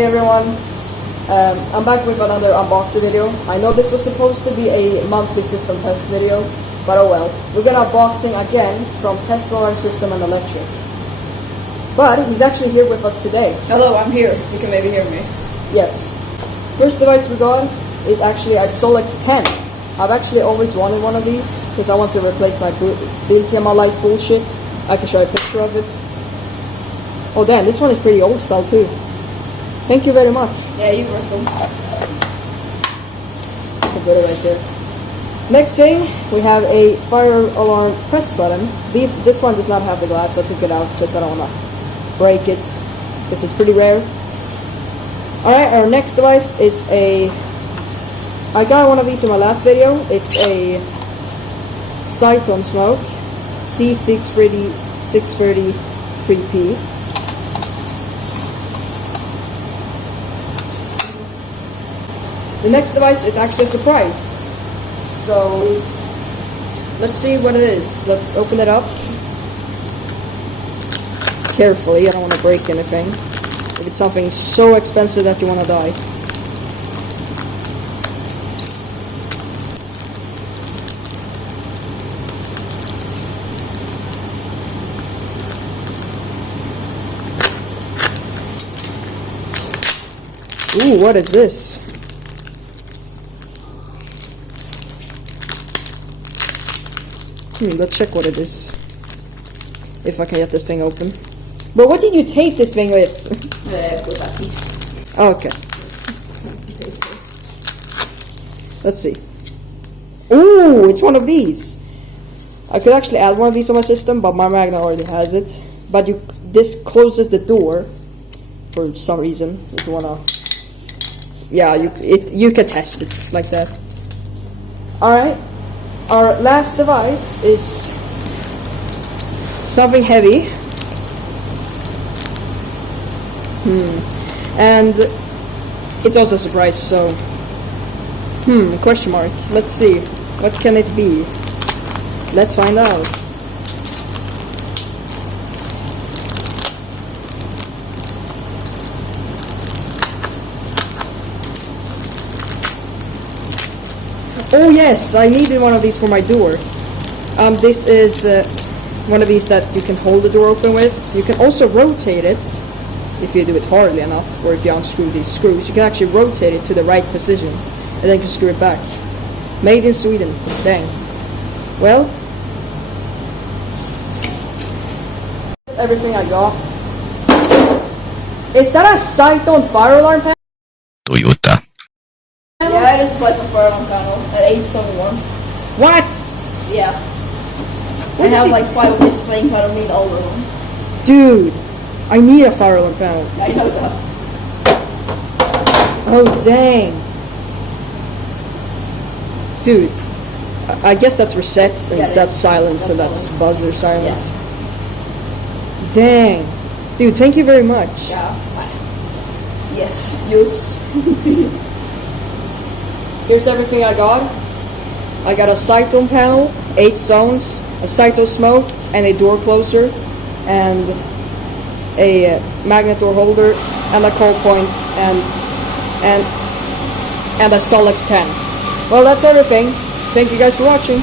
Hey everyone, I'm back with another unboxing video. I know this was supposed to be a monthly system test video, but oh well. We're gonna unboxing again from Tesla Alarm System and Electric. But he's actually here with us today. Hello, I'm here. You can maybe hear me. Yes. First device we got is actually a Solex 10. I've actually always wanted one of these because I want to replace my BLTMA Lite bullshit. I can show you a picture of it. Oh damn, this one is pretty old style too. Thank you very much. Yeah, you're welcome. I'll put it right there. Next thing, we have a fire alarm press button. This one does not have the glass, so I took it out because I don't want to break it because it's pretty rare. Alright, our next device is I got one of these in my last video. It's a Cyton Smoke C630 3P. The next device is actually a surprise. So let's see what it is. Let's open it up carefully. I don't want to break anything. If it's something so expensive that you want to die. Ooh, what is this? Let's check what it is. If I can get this thing open. But what did you tape this thing with? Okay. Let's see. Ooh, it's one of these. I could actually add one of these on my system, but my Magna already has it. But this closes the door for some reason. If you wanna, yeah, you can test it like that. All right. Our last device is something heavy. And it's also a surprise, so question mark. Let's see. What can it be? Let's find out. Oh yes, I needed one of these for my door. This is one of these that you can hold the door open with. You can also rotate it if you do it hardly enough, or if you unscrew these screws. You can actually rotate it to the right position, and then you can screw it back. Made in Sweden. Dang. Well, that's everything I got. Is that a Cyton fire alarm panel? Toyota. Yeah, it is like a fire alarm panel at 871. What? Yeah. I have like 5 of these things, I don't need all of them. Dude, I need a fire alarm panel. I know that. Oh dang. Dude, I guess that's reset, and Yeah, that's silence, so that's that's buzzer silence. Yeah. Dang. Dude, thank you very much. Yeah. Yes. Yes. Here's everything I got. I got a Cyton panel, 8 zones, a Cyton Smoke, and a door closer, and a magnet door holder, and a cold point, and a Solex 10. Well, that's everything. Thank you guys for watching.